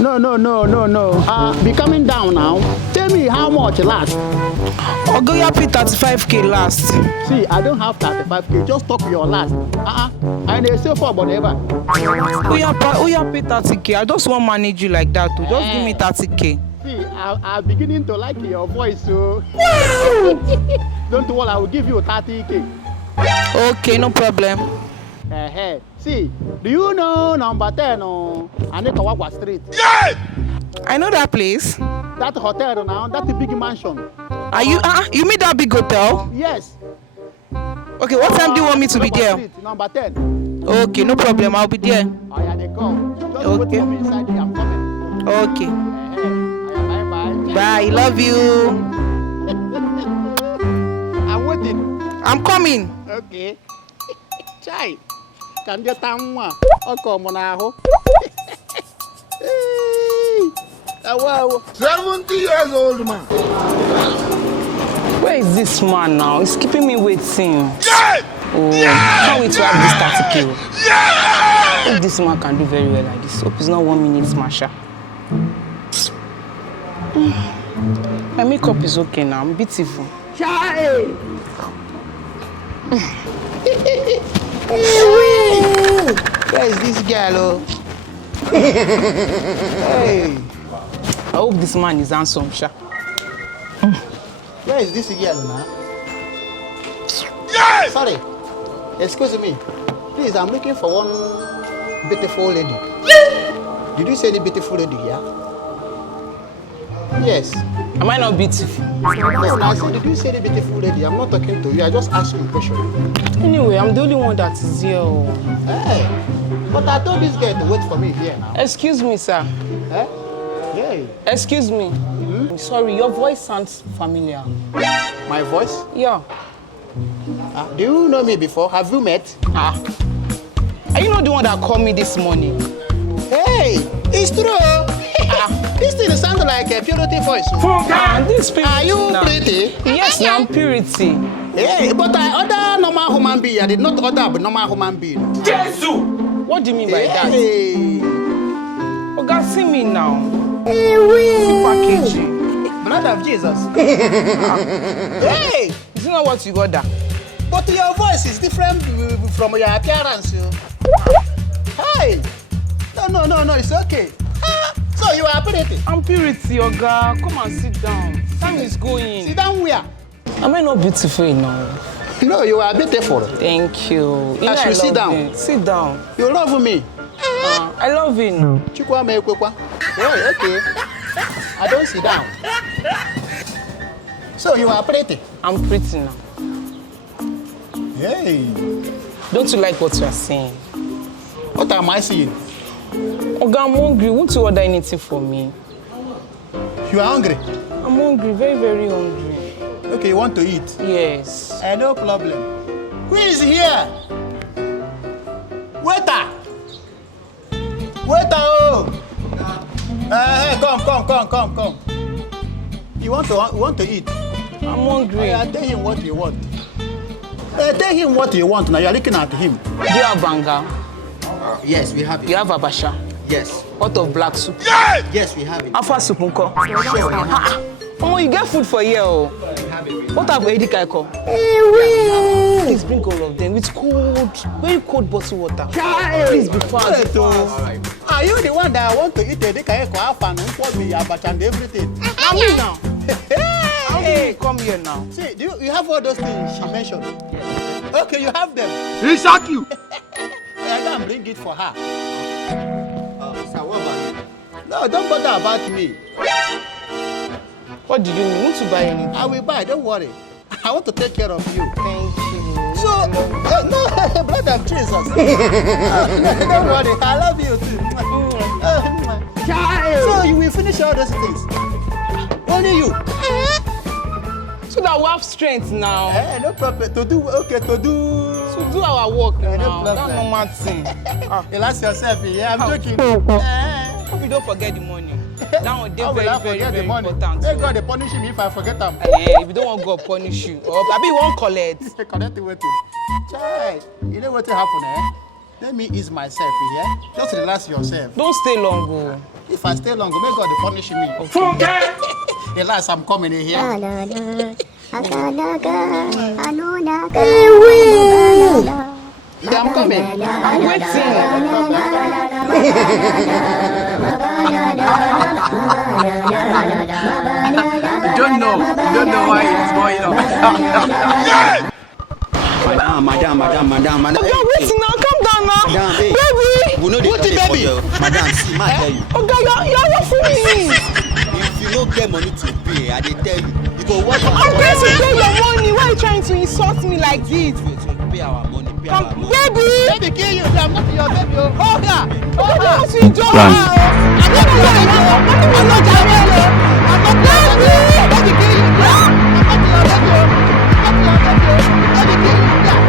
No. Be coming down now. Tell me how much last? I'll go here pay 35k last. See, I don't have 35k. Just talk your last. I need say for whatever. Oh yeah, pay 30k. I just won't manage you like that. Too. Just give me 30k. See, I'm beginning to like your voice, so don't worry. I will give you 30k. Okay, no problem. See, do you know number 10 on Anekawagwa Street? Yeah! I know that place. That hotel now, that big mansion. Are you you mean that big hotel? Yes. Okay, what time do you want me to be there? Street, number 10. Okay, no problem. I'll be there. Oh yeah, they come. Just wait Okay. for me inside here. I'm coming. Okay. Bye. Bye. Love you. I'm waiting. I'm coming. Okay. Chai. Can you tell me? Okay, Monaho. Wow. 70 years old man. Where is this man now? He's keeping me waiting. Yeah! Oh, can't wait to have this 30k. Yeah! Hope this man can do very well like this. Hope it's not 1 minute smasher. My makeup is okay now. I'm beautiful. Chai. Where is this girl? Hey. I hope this man is handsome, sha. Where is this girl now? Yes! Sorry. Excuse me. Please, I'm looking for one beautiful lady. Did you say any beautiful lady here? Yes. Am I not beautiful? No, I said, did you say any beautiful lady? I'm not talking to you. I just asked you a question. Anyway, I'm the only one that is here. Hey. But I told this girl to wait for me here now. Excuse me, sir. Eh? Yeah. Excuse me. Sorry, your voice sounds familiar. My voice? Yeah. Do you know me before? Have you met? Are you not the one that called me this morning? Hey, it's true. This thing sounds like a purity voice. And this purity Are you now. pretty? Yes, I'm purity. Hey, but I order normal human being. I did not order normal human being. Jesus! What do you mean by that? Hey. Oga, see me now. See packaging. Blood of Jesus. Hey! Is it not what you order? But your voice is different from your appearance. Hey! No, it's okay. So you are pretty. I'm purity, Oga. Come and sit down. Time is going. Sit down where? Am I not beautiful enough? No, you are beautiful. Thank you. I should sit down. Sit down. You love me. I love you now. Oh, okay. I don't sit down. So you are pretty. I'm pretty now. Hey. Don't you like what you are saying? What am I seeing? Oga, I'm hungry. Won't you order anything for me? You are hungry? I'm hungry, very, very hungry. Okay, you want to eat? Yes. No problem. Who is here? Waiter! Waiter! Oh! Come. You want to eat? I'm hungry. Tell him what you want. Tell him what you want. Now you're looking at him. Do you have banga? Yes, we have it. You have abasha? Yes. What of black soup? Yes! Yes, we have it. Afa soup nko? Sure, we have it. Oh, you get food for here, oh. We have it. What have Edikaiko? Please bring all of them. It's cold, very cold bottled water. Please be fast. Are you the one that want to eat a dikaeko afan and everything? I'm here now. How do Hey! you come here now? See, you have all those things she mentioned? Okay, you have them. He shock you! I can bring it for her. Sir, what about you? No, don't bother about me. What did you mean? Want to buy anything? I will buy, don't worry. I want to take care of you. Thank you. So, no, blood of Jesus. Don't worry, I love you too. So you will finish all those things. Only you. So that we have strength now. No problem. To do Do our work no now. problem. That's normal thing. Relax yourself. Yeah, I'm joking. Hope you don't forget the money. That one dey How will I very, very, forget the very money? important. Hey, God, they punish me if I forget them. If you don't want God punish you, or maybe you won't collect. Connect with him. Child, you know what will happen, eh? Let me ease myself here. Just relax yourself. Don't stay long, oh. If I stay long, may God punish me. Relax, I'm coming in here. Yeah, I'm coming. I'm waiting. You don't know why it's going on. Madam. Okay, waiting now. Calm down now. Madam, hey. Baby. We know What the they baby? Madam, see, ma tell you. Okay, you're fooling me. If you don't get money to pay, I dey tell you. You go work on I'm going to pay your money. Why are you trying to insult me like this? pay our money, pay our money. Baby. Baby, kill you. I'm not your baby. Oh, yeah. Oh, What yeah. else you do? I'm not your baby. Baby, kill you. I'm not your baby. Baby, kill you.